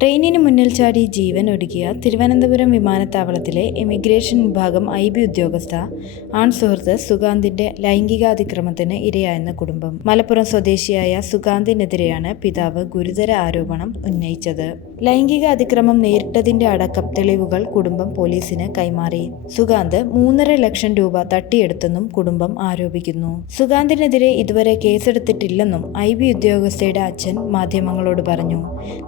ട്രെയിനിന് മുന്നിൽ ചാടി ജീവൻ ഒടുക്കിയ തിരുവനന്തപുരം വിമാനത്താവളത്തിലെ ഇമിഗ്രേഷൻ വിഭാഗം IB ഉദ്യോഗസ്ഥ ആൺ സുഹൃത്ത് സുഗാന്തിന്റെ ലൈംഗികാതിക്രമത്തിന് ഇരയായെന്ന കുടുംബം. മലപ്പുറം സ്വദേശിയായ സുഗാന്തിനെതിരെയാണ് പിതാവ് ഗുരുതര ആരോപണം ഉന്നയിച്ചത്. ലൈംഗിക അതിക്രമം നേരിട്ടതിന്റെ അടക്കം തെളിവുകൾ കുടുംബം പോലീസിന് കൈമാറി. സുഗാന്ത് 3.5 ലക്ഷം രൂപ തട്ടിയെടുത്തെന്നും കുടുംബം ആരോപിക്കുന്നു. സുഗാന്തിനെതിരെ ഇതുവരെ കേസെടുത്തിട്ടില്ലെന്നും IB ഉദ്യോഗസ്ഥയുടെ അച്ഛൻ മാധ്യമങ്ങളോട് പറഞ്ഞു.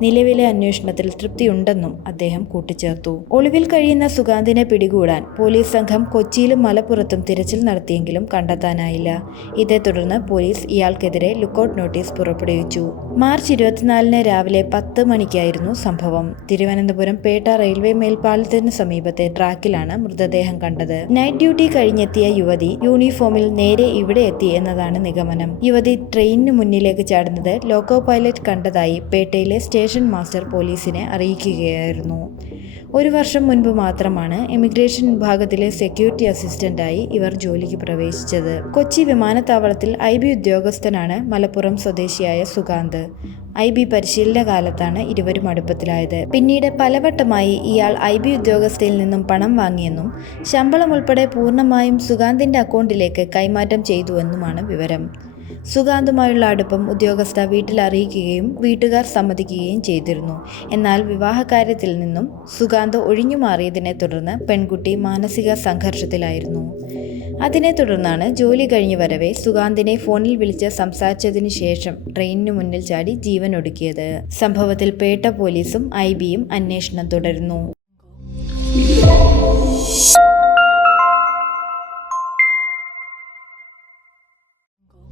നിലവിലെ അന്വേഷണത്തിൽ തൃപ്തിയുണ്ടെന്നും അദ്ദേഹം കൂട്ടിച്ചേർത്തു. ഒളിവിൽ കഴിയുന്ന സുഗാന്തിനെ പിടികൂടാൻ പോലീസ് സംഘം കൊച്ചിയിലും മലപ്പുറത്തും തിരച്ചിൽ നടത്തിയെങ്കിലും കണ്ടെത്താനായില്ല. ഇതേ തുടർന്ന് പോലീസ് ഇയാൾക്കെതിരെ ലുക്കൌട്ട് നോട്ടീസ് പുറപ്പെടുവിച്ചു. മാർച്ച് 24 രാവിലെ 10 മണിക്കായിരുന്നു സംഭവം. തിരുവനന്തപുരം പേട്ട റെയിൽവേ മേൽപ്പാലത്തിന് സമീപത്തെ ട്രാക്കിലാണ് മൃതദേഹം കണ്ടത്. നൈറ്റ് ഡ്യൂട്ടി കഴിഞ്ഞെത്തിയ യുവതി യൂണിഫോമിൽ നേരെ ഇവിടെ എത്തി എന്നതാണ് നിഗമനം. യുവതി ട്രെയിനിന് മുന്നിലേക്ക് ചാടുന്നത് ലോക്കോ പൈലറ്റ് കണ്ടതായി പേട്ടയിലെ സ്റ്റേഷൻ മാസ്റ്റർ പോലീസിനെ അറിയിക്കുകയായിരുന്നു. 1 വർഷം മുൻപ് മാത്രമാണ് ഇമിഗ്രേഷൻ വിഭാഗത്തിലെ സെക്യൂരിറ്റി അസിസ്റ്റന്റായി ഇവർ ജോലിക്ക് പ്രവേശിച്ചത്. കൊച്ചി വിമാനത്താവളത്തിൽ IB ഉദ്യോഗസ്ഥനാണ് മലപ്പുറം സ്വദേശിയായ സുഗാന്ത്. IB പരിശീലന കാലത്താണ് ഇരുവരും അടുപ്പത്തിലായത്. പിന്നീട് പലവട്ടമായി ഇയാൾ IB ഉദ്യോഗസ്ഥയിൽ നിന്നും പണം വാങ്ങിയെന്നും ശമ്പളം ഉൾപ്പെടെ പൂർണ്ണമായും സുഗാന്തിന്റെ അക്കൗണ്ടിലേക്ക് കൈമാറ്റം ചെയ്തുവെന്നുമാണ് വിവരം. സുഗാന്തുമായുള്ള അടുപ്പം ഉദ്യോഗസ്ഥ വീട്ടിൽ അറിയിക്കുകയും വീട്ടുകാർ സമ്മതിക്കുകയും ചെയ്തിരുന്നു. എന്നാൽ വിവാഹകാര്യത്തിൽ നിന്നും സുഗാന്ത് ഒഴിഞ്ഞുമാറിയതിനെ തുടർന്ന് പെൺകുട്ടി മാനസിക സംഘർഷത്തിലായിരുന്നു. അതിനെ തുടർന്നാണ് ജോലി കഴിഞ്ഞു വരവെ സുഗാന്തിനെ ഫോണിൽ വിളിച്ച് സംസാരിച്ചതിനു ശേഷം ട്രെയിനിനു മുന്നിൽ ചാടി ജീവൻ ഒടുക്കിയത്. സംഭവത്തിൽ പേട്ട പോലീസും IBയും അന്വേഷണം തുടരുന്നു.